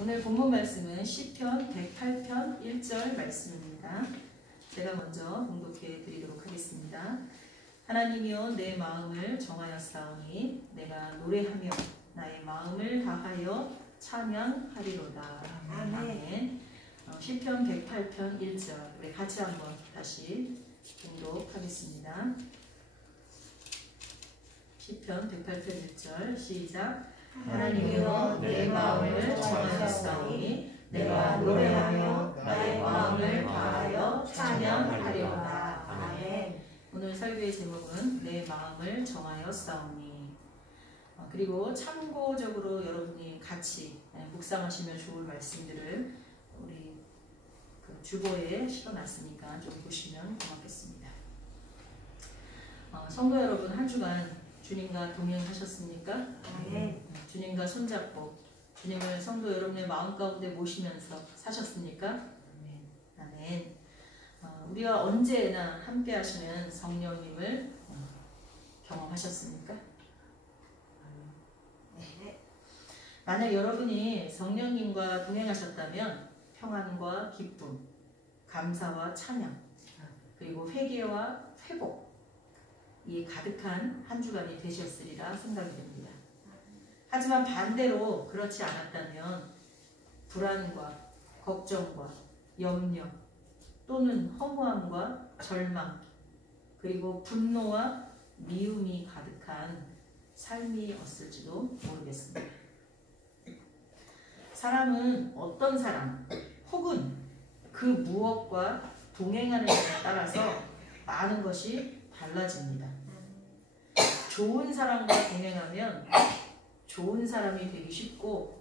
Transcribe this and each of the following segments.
오늘 본문 말씀은 시편 108편 1절 말씀입니다. 제가 먼저 봉독해 드리도록 하겠습니다. 하나님이여 내 마음을 정하였사오니 내가 노래하며 나의 마음을 다하여 찬양하리로다. 아멘. 시편 108편 1절 우리 같이 한번 다시 봉독하겠습니다. 시편 108편 1절 시작. 하나님이여 내 마음을 정하였사오니 내가 노래하며 나의 마음을 다하여 찬양하리로다. 아멘. 오늘 설교의 제목은 내 마음을 정하였사오니. 그리고 참고적으로 여러분이 같이 묵상하시면 좋을 말씀들을 우리 주보에 실어놨으니까 좀 보시면 고맙겠습니다. 성도 여러분, 한 주간 주님과 동행하셨습니까? 네. 주님과 손잡고 주님을 성도 여러분의 마음 가운데 모시면서 사셨습니까? 아멘. 우리와 언제나 함께 하시는 성령님을 경험하셨습니까? 네. 만약 여러분이 성령님과 동행하셨다면 평안과 기쁨, 감사와 찬양, 그리고 회개와 회복, 이 가득한 한 주간이 되셨으리라 생각이 됩니다. 하지만 반대로 그렇지 않았다면 불안과 걱정과 염려 또는 허무함과 절망 그리고 분노와 미움이 가득한 삶이었을지도 모르겠습니다. 사람은 어떤 사람 혹은 그 무엇과 동행하느냐에 따라서 많은 것이 달라집니다. 좋은 사람과 동행하면 좋은 사람이 되기 쉽고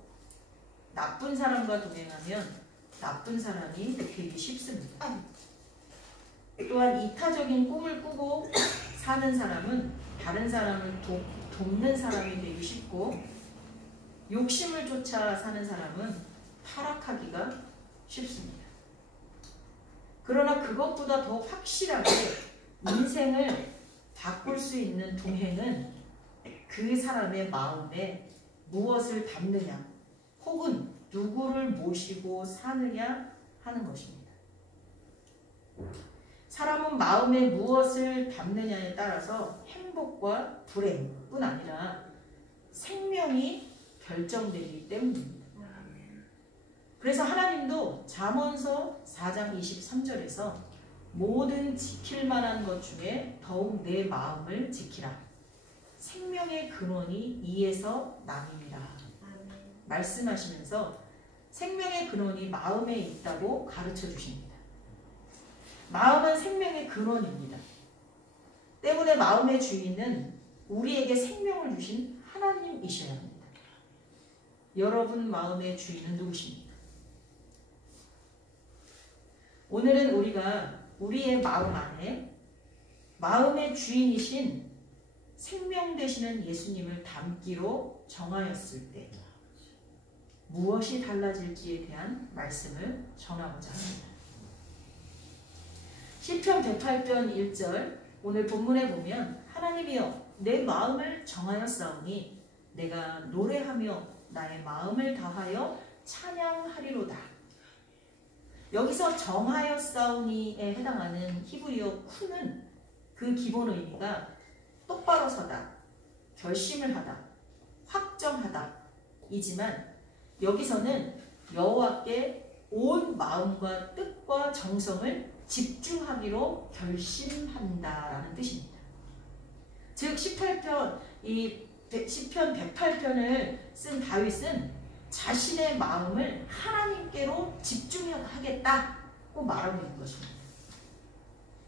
나쁜 사람과 동행하면 나쁜 사람이 되기 쉽습니다. 또한 이타적인 꿈을 꾸고 사는 사람은 다른 사람을 돕는 사람이 되기 쉽고 욕심을 쫓아 사는 사람은 타락하기가 쉽습니다. 그러나 그것보다 더 확실하게 인생을 바꿀 수 있는 동행은 그 사람의 마음에 무엇을 담느냐 혹은 누구를 모시고 사느냐 하는 것입니다. 사람은 마음에 무엇을 담느냐에 따라서 행복과 불행뿐 아니라 생명이 결정되기 때문입니다. 그래서 하나님도 잠언서 4장 23절에서 모든 지킬 만한 것 중에 더욱 내 마음을 지키라. 생명의 근원이 이에서 남이니라. 말씀하시면서 생명의 근원이 마음에 있다고 가르쳐 주십니다. 마음은 생명의 근원입니다. 때문에 마음의 주인은 우리에게 생명을 주신 하나님이셔야 합니다. 여러분 마음의 주인은 누구십니까? 오늘은 우리가 우리의 마음 안에 마음의 주인이신 생명 되시는 예수님을 담기로 정하였을 때 무엇이 달라질지에 대한 말씀을 전하고자 합니다. 시편 108편 1절 오늘 본문에 보면 하나님이여 내 마음을 정하였사오니 내가 노래하며 나의 마음을 다하여 찬양하리로다. 여기서 정하였사오니에 해당하는 히브리어 쿠는 그 기본 의미가 똑바로 서다, 결심을 하다, 확정하다 이지만 여기서는 여호와께 온 마음과 뜻과 정성을 집중하기로 결심한다라는 뜻입니다. 즉 시편 108편을 쓴 다윗은 자신의 마음을 하나님께로 집중하겠다고 말하고 있는 것입니다.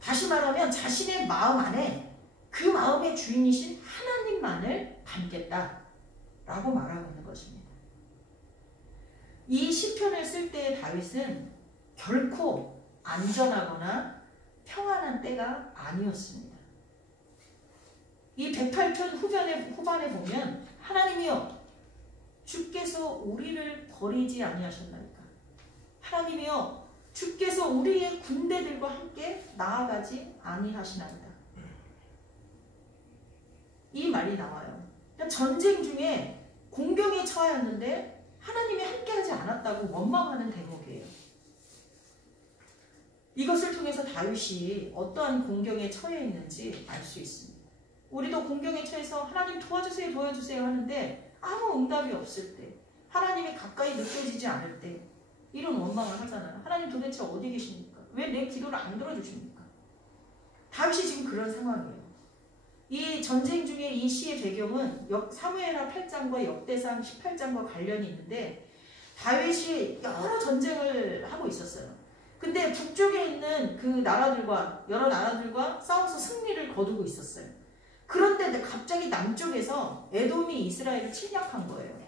다시 말하면 자신의 마음 안에 그 마음의 주인이신 하나님만을 담겠다라고 말하고 있는 것입니다. 이 시편을 쓸 때의 다윗은 결코 안전하거나 평안한 때가 아니었습니다. 이 108편 후반에 보면 하나님이여 주께서 우리를 버리지 아니하셨나이까. 하나님이여 주께서 우리의 군대들과 함께 나아가지 아니하시나이다. 이 말이 나와요. 전쟁 중에 공경에 처하였는데 하나님이 함께하지 않았다. 끝났다고 원망하는 대목이에요. 이것을 통해서 다윗이 어떠한 공경에 처해 있는지 알 수 있습니다. 우리도 공경에 처해서 하나님 도와주세요 도와주세요 하는데 아무 응답이 없을 때, 하나님이 가까이 느껴지지 않을 때 이런 원망을 하잖아요. 하나님 도대체 어디 계십니까? 왜 내 기도를 안 들어주십니까? 다윗이 지금 그런 상황이에요. 이 전쟁 중에 이 시의 배경은 사무엘하 8장과 역대상 18장과 관련이 있는데, 다윗이 여러 전쟁을 하고 있었어요. 근데 북쪽에 있는 그 나라들과 여러 나라들과 싸워서 승리를 거두고 있었어요. 그런데 갑자기 남쪽에서 에돔이 이스라엘을 침략한 거예요.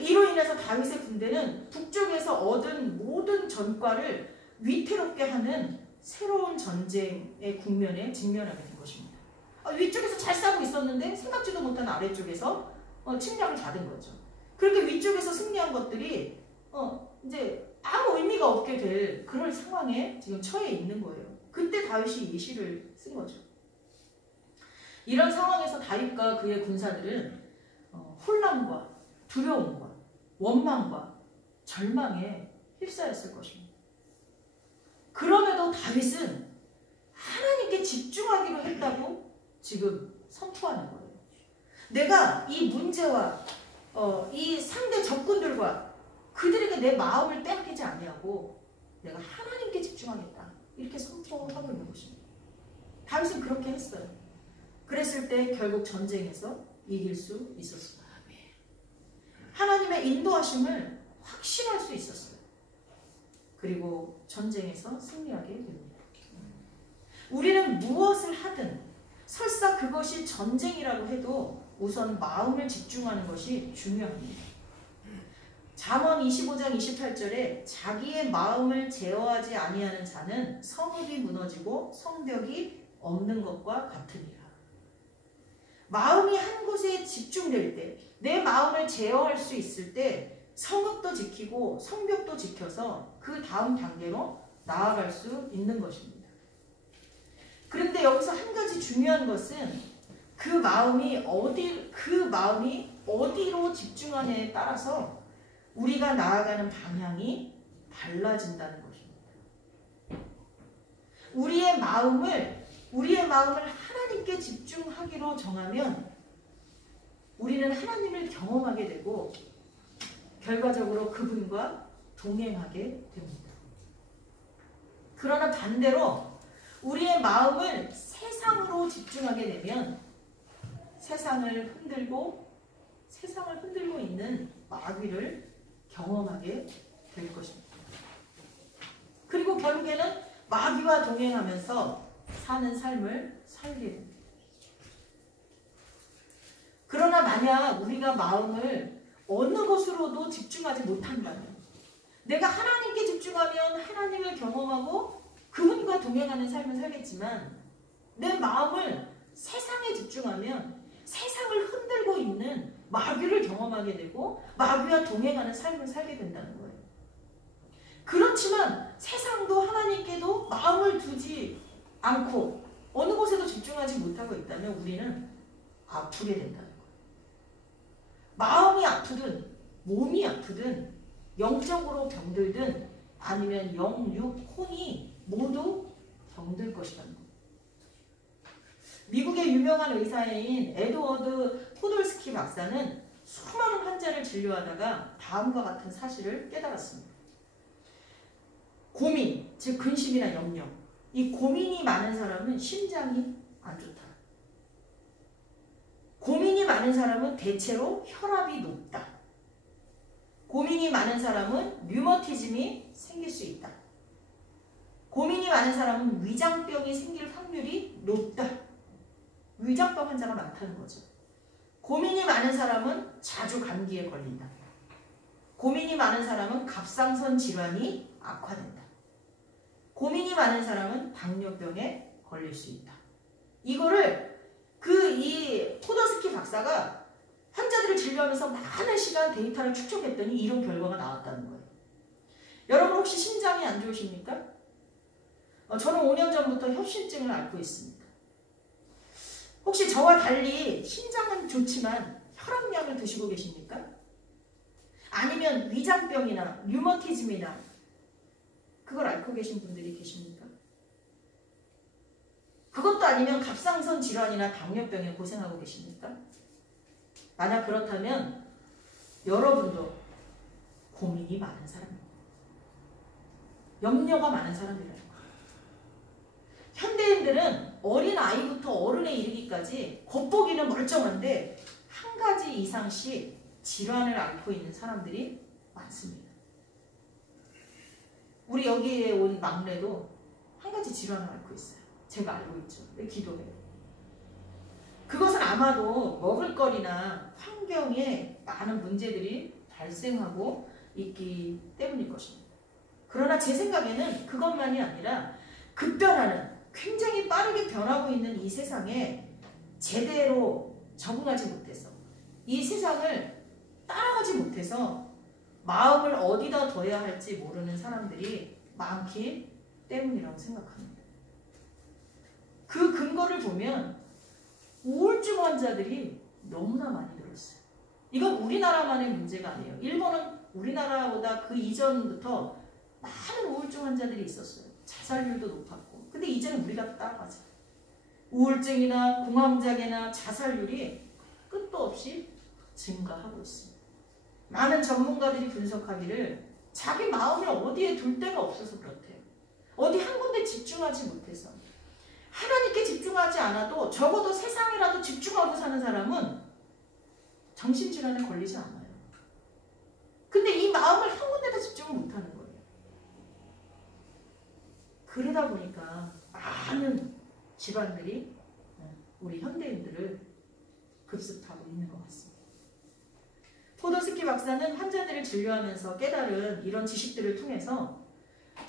이로 인해서 다윗의 군대는 북쪽에서 얻은 모든 전과를 위태롭게 하는 새로운 전쟁의 국면에 직면하게 된 것입니다. 위쪽에서 잘 싸고 있었는데 생각지도 못한 아래쪽에서 침략을 받은 거죠. 그렇게 위쪽에서 승리한 것들이 이제 아무 의미가 없게 될 그런 상황에 지금 처해 있는 거예요. 그때 다윗이 이 시를 쓴 거죠. 이런 상황에서 다윗과 그의 군사들은 혼란과 두려움과 원망과 절망에 휩싸였을 것입니다. 그럼에도 다윗은 하나님께 집중하기로 했다고 지금 선포하는 거예요. 내가 이 문제와 이 상대 적군들과 그들에게 내 마음을 빼앗기지 아니하고 내가 하나님께 집중하겠다, 이렇게 선포하고 있는 것입니다. 다윗은 그렇게 했어요. 그랬을 때 결국 전쟁에서 이길 수 있었습니다. 하나님의 인도하심을 확신할 수 있었어요. 그리고 전쟁에서 승리하게 됩니다. 우리는 무엇을 하든 설사 그것이 전쟁이라고 해도 우선 마음을 집중하는 것이 중요합니다. 잠언 25장 28절에 자기의 마음을 제어하지 아니하는 자는 성읍이 무너지고 성벽이 없는 것과 같으니라. 마음이 한 곳에 집중될 때, 내 마음을 제어할 수 있을 때 성읍도 지키고 성벽도 지켜서 그 다음 단계로 나아갈 수 있는 것입니다. 그런데 여기서 한 가지 중요한 것은 그 마음이 어디로 집중하냐에 따라서 우리가 나아가는 방향이 달라진다는 것입니다. 우리의 마음을 하나님께 집중하기로 정하면 우리는 하나님을 경험하게 되고 결과적으로 그분과 동행하게 됩니다. 그러나 반대로 우리의 마음을 세상으로 집중하게 되면 세상을 흔들고 있는 마귀를 경험하게 될 것입니다. 그리고 결국에는 마귀와 동행하면서 사는 삶을 살게 됩니다. 그러나 만약 우리가 마음을 어느 것으로도 집중하지 못한다면, 내가 하나님께 집중하면 하나님을 경험하고 그분과 동행하는 삶을 살겠지만, 내 마음을 세상에 집중하면 세상을 흔들고 있는 마귀를 경험하게 되고 마귀와 동행하는 삶을 살게 된다는 거예요. 그렇지만 세상도 하나님께도 마음을 두지 않고 어느 곳에도 집중하지 못하고 있다면 우리는 아프게 된다는 거예요. 마음이 아프든 몸이 아프든 영적으로 병들든 아니면 영육 혼이 모두 병들 것이라는 거예요. 미국의 유명한 의사인 에드워드 포돌스키 박사는 수많은 환자를 진료하다가 다음과 같은 사실을 깨달았습니다. 고민, 즉 근심이나 염려, 이 고민이 많은 사람은 심장이 안 좋다. 고민이 많은 사람은 대체로 혈압이 높다. 고민이 많은 사람은 류머티즘이 생길 수 있다. 고민이 많은 사람은 위장병이 생길 확률이 높다. 위장병 환자가 많다는 거죠. 고민이 많은 사람은 자주 감기에 걸린다. 고민이 많은 사람은 갑상선 질환이 악화된다. 고민이 많은 사람은 당뇨병에 걸릴 수 있다. 이거를 이 포더스키 박사가 환자들을 진료하면서 많은 시간 데이터를 축적했더니 이런 결과가 나왔다는 거예요. 여러분 혹시 심장이 안 좋으십니까? 저는 5년 전부터 협심증을 앓고 있습니다. 혹시 저와 달리 심장은 좋지만 혈압약을 드시고 계십니까? 아니면 위장병이나 류머티즘이나 그걸 앓고 계신 분들이 계십니까? 그것도 아니면 갑상선 질환이나 당뇨병에 고생하고 계십니까? 만약 그렇다면 여러분도 고민이 많은 사람입니다. 염려가 많은 사람이라는 거예요. 현대인들은 어린아이부터 어른에 이르기까지 겉보기는 멀쩡한데 한 가지 이상씩 질환을 앓고 있는 사람들이 많습니다. 우리 여기에 온 막내도 한 가지 질환을 앓고 있어요. 제가 알고 있죠. 왜 기도해요. 그것은 아마도 먹을거리나 환경에 많은 문제들이 발생하고 있기 때문일 것입니다. 그러나 제 생각에는 그것만이 아니라 급변하는, 굉장히 빠르게 변하고 있는 이 세상에 제대로 적응하지 못해서, 이 세상을 따라가지 못해서 마음을 어디다 둬야 할지 모르는 사람들이 많기 때문이라고 생각합니다. 그 근거를 보면 우울증 환자들이 너무나 많이 늘었어요. 이건 우리나라만의 문제가 아니에요. 일본은 우리나라보다 그 이전부터 많은 우울증 환자들이 있었어요. 자살률도 높았고. 근데 이제는 우리가 따라가죠. 우울증이나 공황장애나 자살률이 끝도 없이 증가하고 있습니다. 많은 전문가들이 분석하기를 자기 마음을 어디에 둘 데가 없어서 그렇대요. 어디 한 군데 집중하지 못해서. 하나님께 집중하지 않아도 적어도 세상이라도 집중하고 사는 사람은 정신질환에 걸리지 않아요. 근데 이 마음을 한 군데다 집중을 못하는 거예요. 그러다 보니까 많은 질환들이 우리 현대인들을 급습하고 있는 것 같습니다. 포도스키 박사는 환자들을 진료하면서 깨달은 이런 지식들을 통해서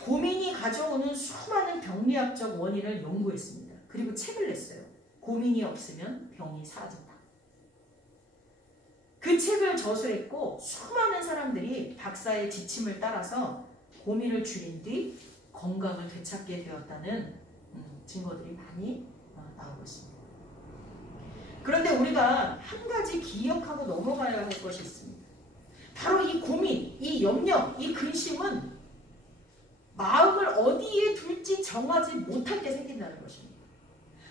고민이 가져오는 수많은 병리학적 원인을 연구했습니다. 그리고 책을 냈어요. 고민이 없으면 병이 사라진다. 그 책을 저술했고 수많은 사람들이 박사의 지침을 따라서 고민을 줄인 뒤 건강을 되찾게 되었다는 증거들이 많이 나오고 있습니다. 그런데 우리가 한 가지 기억하고 넘어가야 할 것이 있습니다. 바로 이 고민, 이 염려, 이 근심은 마음을 어디에 둘지 정하지 못할 때 생긴다는 것입니다.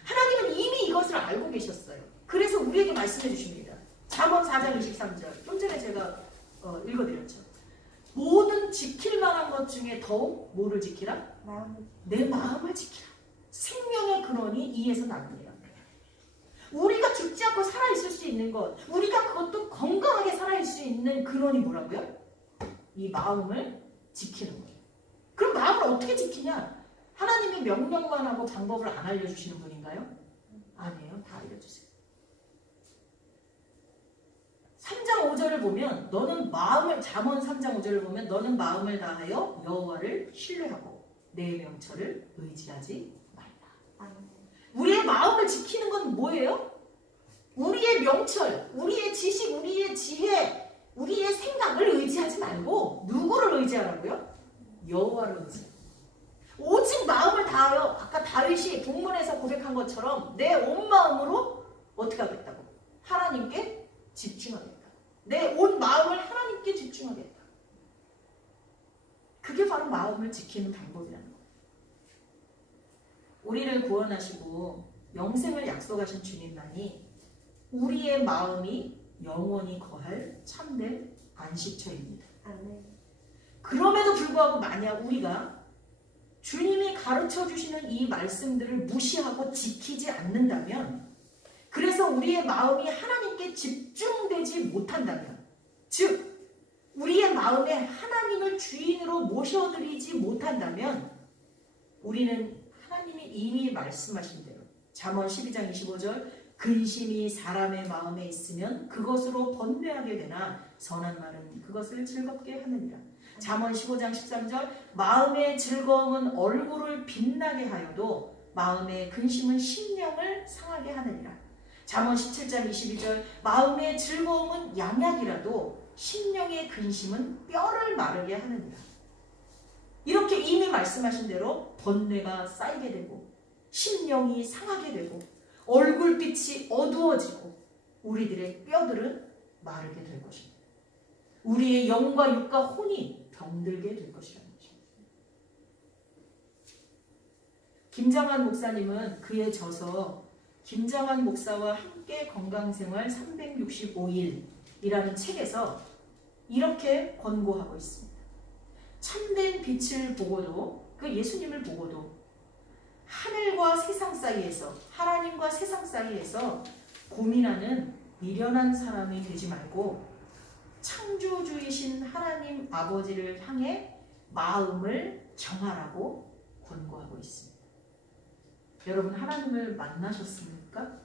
하나님은 이미 이것을 알고 계셨어요. 그래서 우리에게 말씀해 주십니다. 잠언 4장 23절. 좀 전에 제가 읽어드렸죠. 모든 지킬 만한 것 중에 더욱 뭐를 지키라? 내 마음을 지키라. 생명의 근원이 이에서 나느니라. 우리가 죽지 않고 살아있을 수 있는 것, 우리가 그것도 건강하게 살아있을 수 있는 근원이 뭐라고요? 이 마음을 지키는 거예요. 그럼 마음을 어떻게 지키냐? 하나님이 명령만 하고 방법을 안 알려주시는 분인가요? 아니에요. 다 알려주세요. 3장 5절을 보면 너는 마음을, 잠언 3장 5절을 보면 너는 마음을 다하여 여호와를 신뢰하고 내 명철을 의지하지 말라. 우리의 마음을 지키는 건 뭐예요? 우리의 명철, 우리의 지식, 우리의 지혜, 우리의 생각을 의지하지 말고 누구를 의지하라고요? 여호와를 의지해요. 오직 마음을 다하여 아까 다윗이 본문에서 고백한 것처럼 내 온 마음으로 어떻게 하겠다고? 하나님께 집중하겠다. 내 온 마음을 하나님께 집중하겠다. 그게 바로 마음을 지키는 방법이라는 거예요. 우리를 구원하시고 영생을 약속하신 주님만이 우리의 마음이 영원히 거할 참된 안식처입니다. 그럼에도 불구하고 만약 우리가 주님이 가르쳐 주시는 이 말씀들을 무시하고 지키지 않는다면, 그래서 우리의 마음이 하나님께 집중되지 못한다면, 즉 우리의 마음에 하나님을 주인으로 모셔드리지 못한다면 우리는 하나님이 이미 말씀하신 대로 잠언 12장 25절 근심이 사람의 마음에 있으면 그것으로 번뇌하게 되나 선한 말은 그것을 즐겁게 하느니라. 잠언 15장 13절 마음의 즐거움은 얼굴을 빛나게 하여도 마음의 근심은 심령을 상하게 하느니라. 잠언 17장 22절 마음의 즐거움은 양약이라도 심령의 근심은 뼈를 마르게 하느니라. 이렇게 이미 말씀하신 대로 번뇌가 쌓이게 되고 심령이 상하게 되고 얼굴빛이 어두워지고 우리들의 뼈들은 마르게 될 것입니다. 우리의 영과 육과 혼이 병들게 될 것이라는 거죠. 김장한 목사님은 그에 져서 김장한 목사와 함께 건강생활 365일이라는 책에서 이렇게 권고하고 있습니다. 참된 빛을 보고도, 그 예수님을 보고도 하늘과 세상 사이에서, 하나님과 세상 사이에서 고민하는 미련한 사람이 되지 말고 창조주이신 하나님 아버지를 향해 마음을 정하라고 권고하고 있습니다. 여러분, 하나님을 만나셨습니까?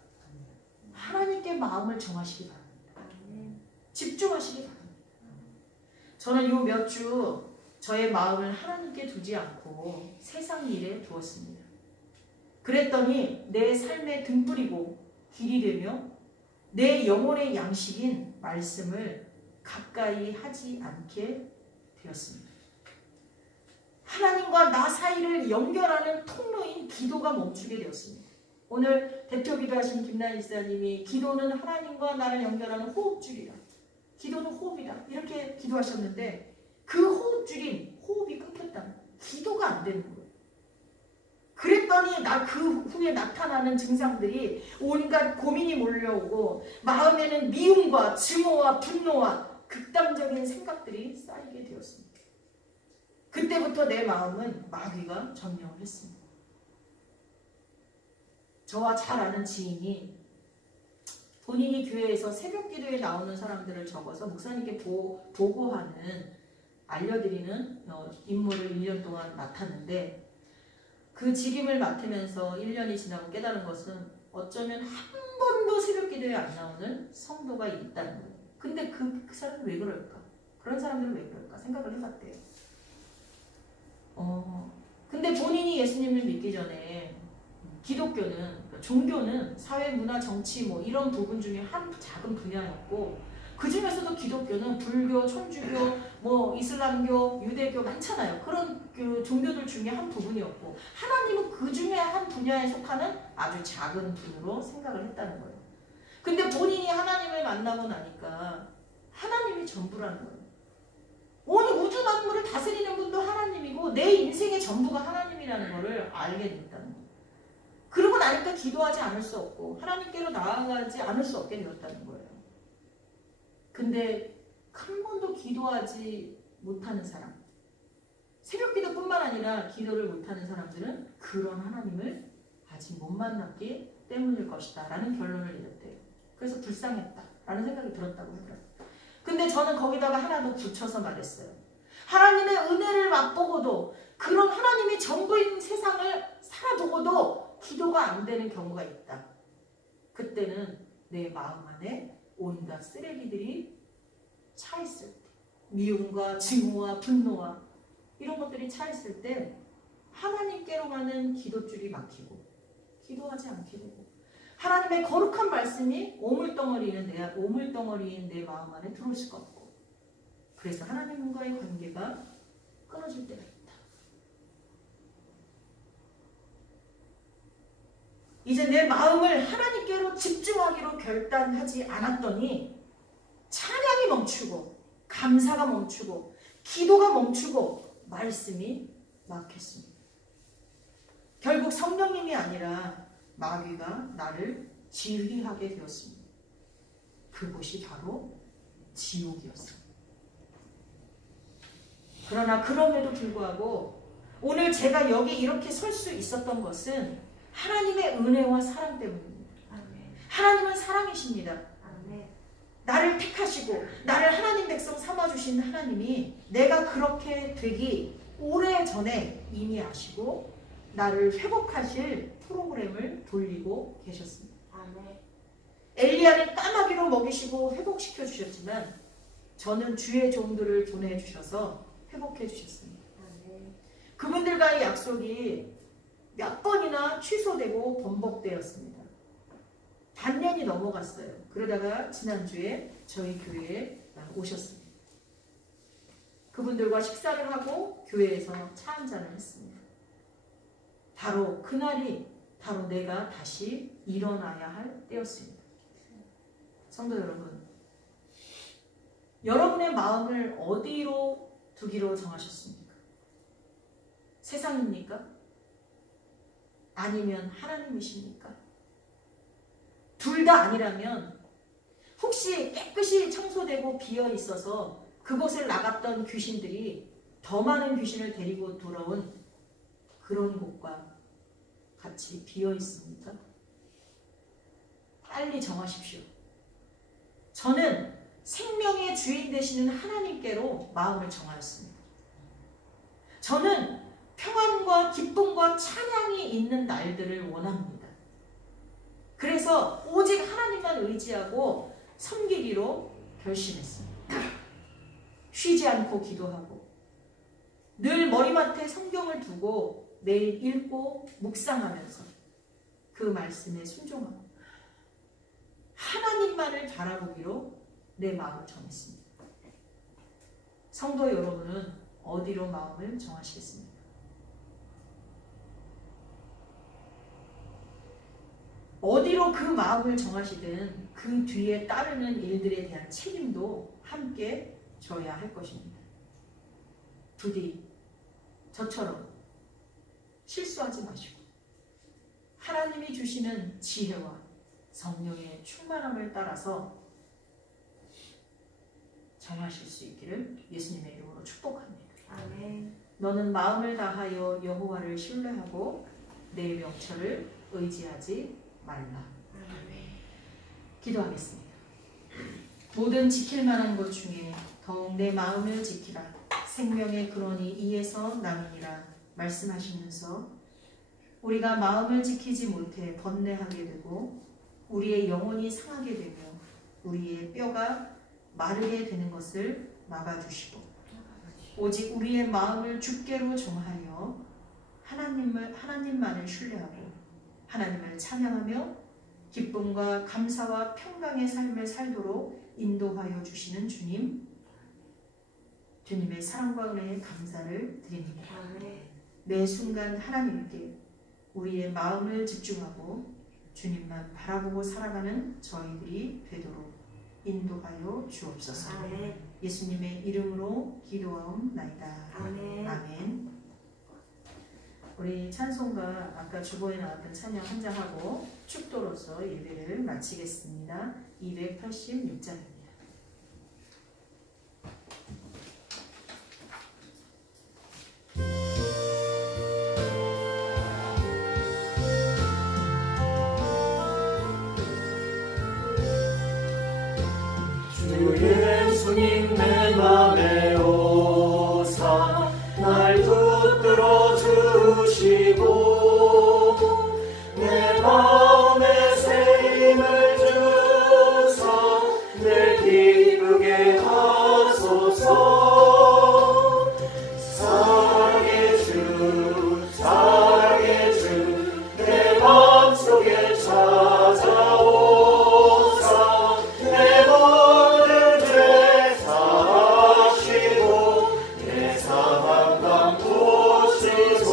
하나님께 마음을 정하시기 바랍니다. 집중하시기 바랍니다. 저는 요 몇 주 저의 마음을 하나님께 두지 않고 세상 일에 두었습니다. 그랬더니 내 삶의 등불이고 길이 되며 내 영혼의 양식인 말씀을 가까이 하지 않게 되었습니다. 하나님과 나 사이를 연결하는 통로인 기도가 멈추게 되었습니다. 오늘 대표 기도하신 김나인 지사님이 기도는 하나님과 나를 연결하는 호흡줄이다. 기도는 호흡이다. 이렇게 기도하셨는데 그 호흡줄인 호흡이 끊겼다. 기도가 안 되는 거예요. 그랬더니 그 후에 나타나는 증상들이 온갖 고민이 몰려오고 마음에는 미움과 증오와 분노와 극단적인 생각들이 쌓이게 되었습니다. 그때부터 내 마음은 마귀가 점령을 했습니다. 저와 잘 아는 지인이 본인이 교회에서 새벽 기도에 나오는 사람들을 적어서 목사님께 보고하는, 알려드리는 임무를 1년 동안 맡았는데 그 직임을 맡으면서 1년이 지나고 깨달은 것은 어쩌면 한 번도 새벽 기도에 안 나오는 성도가 있다는 거예요. 근데 그 사람은 왜 그럴까? 그런 사람들은 왜 그럴까? 생각을 해봤대요. 근데 본인이 예수님을 믿기 전에 기독교는, 종교는 사회, 문화, 정치 뭐 이런 부분 중에 한 작은 분야였고 그 중에서도 기독교는 불교, 천주교, 뭐 이슬람교, 유대교 많잖아요. 그런 그 종교들 중에 한 부분이었고 하나님은 그 중에 한 분야에 속하는 아주 작은 분으로 생각을 했다는 거예요. 근데 본인이 하나님을 만나고 나니까 하나님이 전부라는 거예요. 온 우주 만물을 다스리는 분도 하나님이고 내 인생의 전부가 하나님이라는 것을 알게 됐다는 거예요. 그러고 나니까 기도하지 않을 수 없고 하나님께로 나아가지 않을 수 없게 되었다는 거예요. 근데 한 번도 기도하지 못하는 사람, 새벽 기도뿐만 아니라 기도를 못하는 사람들은 그런 하나님을 아직 못 만났기 때문일 것이다 라는 결론을 내렸대요. 그래서 불쌍했다 라는 생각이 들었다고 하더라고요. 근데 저는 거기다가 하나 더 붙여서 말했어요. 하나님의 은혜를 맛보고도, 그런 하나님이 전부인 세상을 살아보고도 기도가 안 되는 경우가 있다. 그때는 내 마음 안에 온갖 쓰레기들이 차 있을 때, 미움과 증오와 분노와 이런 것들이 차 있을 때 하나님께로만은 기도줄이 막히고 기도하지 않게 되고 하나님의 거룩한 말씀이 오물덩어리인 내 마음 안에 들어올 수가 없고, 그래서 하나님과의 관계가 끊어질 때가 있다. 이제 내 마음을 하나님께로 집중하기로 결단하지 않았더니 찬양이 멈추고 감사가 멈추고 기도가 멈추고 말씀이 막혔습니다. 결국 성령님이 아니라 마귀가 나를 지휘하게 되었습니다. 그곳이 바로 지옥이었습니다. 그러나 그럼에도 불구하고 오늘 제가 여기 이렇게 설 수 있었던 것은 하나님의 은혜와 사랑 때문입니다. 하나님은 사랑이십니다. 나를 택하시고 나를 하나님 백성 삼아주신 하나님이 내가 그렇게 되기 오래전에 이미 아시고 나를 회복하실 프로그램을 돌리고 계셨습니다. 엘리야를 까마귀로 먹이시고 회복시켜 주셨지만 저는 주의 종들을 보내주셔서 회복해 주셨습니다. 그분들과의 약속이 몇 번이나 취소되고 번복되었습니다. 반년이 넘어갔어요. 그러다가 지난주에 저희 교회에 오셨습니다. 그분들과 식사를 하고 교회에서 차 한잔을 했습니다. 바로 그날이 바로 내가 다시 일어나야 할 때였습니다. 성도 여러분, 여러분의 마음을 어디로 두기로 정하셨습니까? 세상입니까? 아니면 하나님이십니까? 둘 다 아니라면 혹시 깨끗이 청소되고 비어 있어서 그곳을 나갔던 귀신들이 더 많은 귀신을 데리고 돌아온 그런 곳과 같이 비어 있습니까? 빨리 정하십시오. 저는 생명의 주인 되시는 하나님께로 마음을 정하였습니다. 저는 평안과 기쁨과 찬양이 있는 날들을 원합니다. 그래서 오직 하나님만 의지하고 섬기기로 결심했습니다. 쉬지 않고 기도하고 늘 머리맡에 성경을 두고 매일 읽고 묵상하면서 그 말씀에 순종하고 하나님만을 바라보기로 내 마음을 정했습니다. 성도 여러분은 어디로 마음을 정하시겠습니까? 어디로 그 마음을 정하시든 그 뒤에 따르는 일들에 대한 책임도 함께 져야 할 것입니다. 부디 저처럼 실수하지 마시고 하나님이 주시는 지혜와 성령의 충만함을 따라서 정하실 수 있기를 예수님의 이름으로 축복합니다. 아멘. 너는 마음을 다하여 여호와를 신뢰하고 내 명철을 의지하지 말라. 기도하겠습니다. 모든 지킬 만한 것 중에 더욱 내 마음을 지키라. 생명의 근원이 이에서 남이니라 말씀하시면서 우리가 마음을 지키지 못해 번뇌하게 되고 우리의 영혼이 상하게 되며 우리의 뼈가 마르게 되는 것을 막아주시고 오직 우리의 마음을 주께로 정하여 하나님만을 신뢰하고 하나님을 찬양하며 기쁨과 감사와 평강의 삶을 살도록 인도하여 주시는 주님의 사랑과 은혜에 감사를 드립니다. 매 순간 하나님께 우리의 마음을 집중하고 주님만 바라보고 살아가는 저희들이 되도록 인도하여 주옵소서. 예수님의 이름으로 기도하옵나이다. 아멘. 우리 찬송가 아까 주보에 나왔던 찬양 한 장하고 축도로서 예배를 마치겠습니다. 286장입니다. 주 예수님 내 맘에 오사 날 붙들어 주시고 내 마음에 새 힘을 주사 늘 기쁘게 하소서. 사랑의 주 내 맘속에 찾아오사 내 모든 죄 사하시고 내 상한 감 보시소서.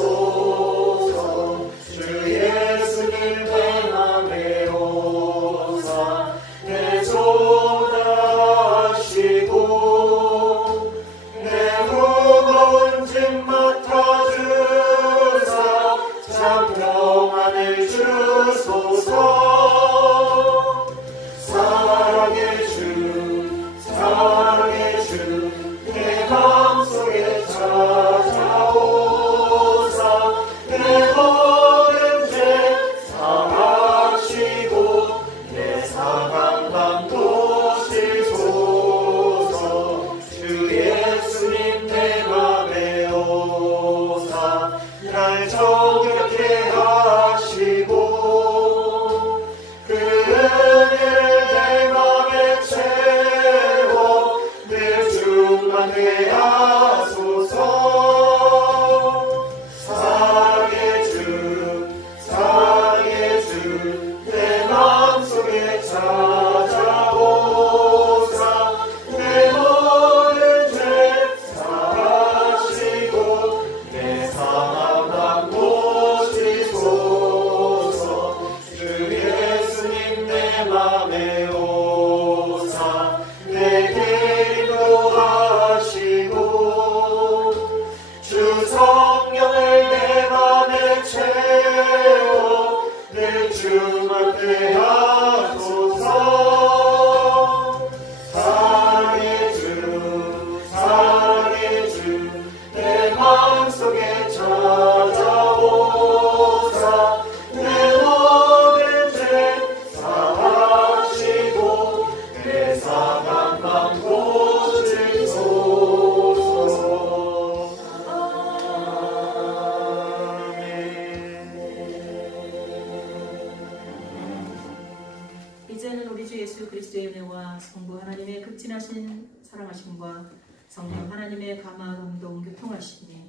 예수 그리스도의 은혜와 성부 하나님의 극진하신 사랑하심과 성령 하나님의 감화 감동 교통하심이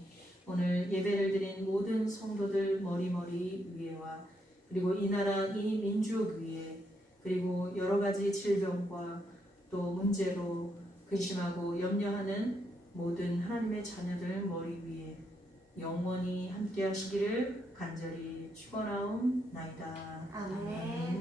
오늘 예배를 드린 모든 성도들 머리머리 위에와 그리고 이 나라 이 민족 위에 그리고 여러 가지 질병과 또 문제로 근심하고 염려하는 모든 하나님의 자녀들 머리 위에 영원히 함께 하시기를 간절히 축원하옵나이다. 아멘.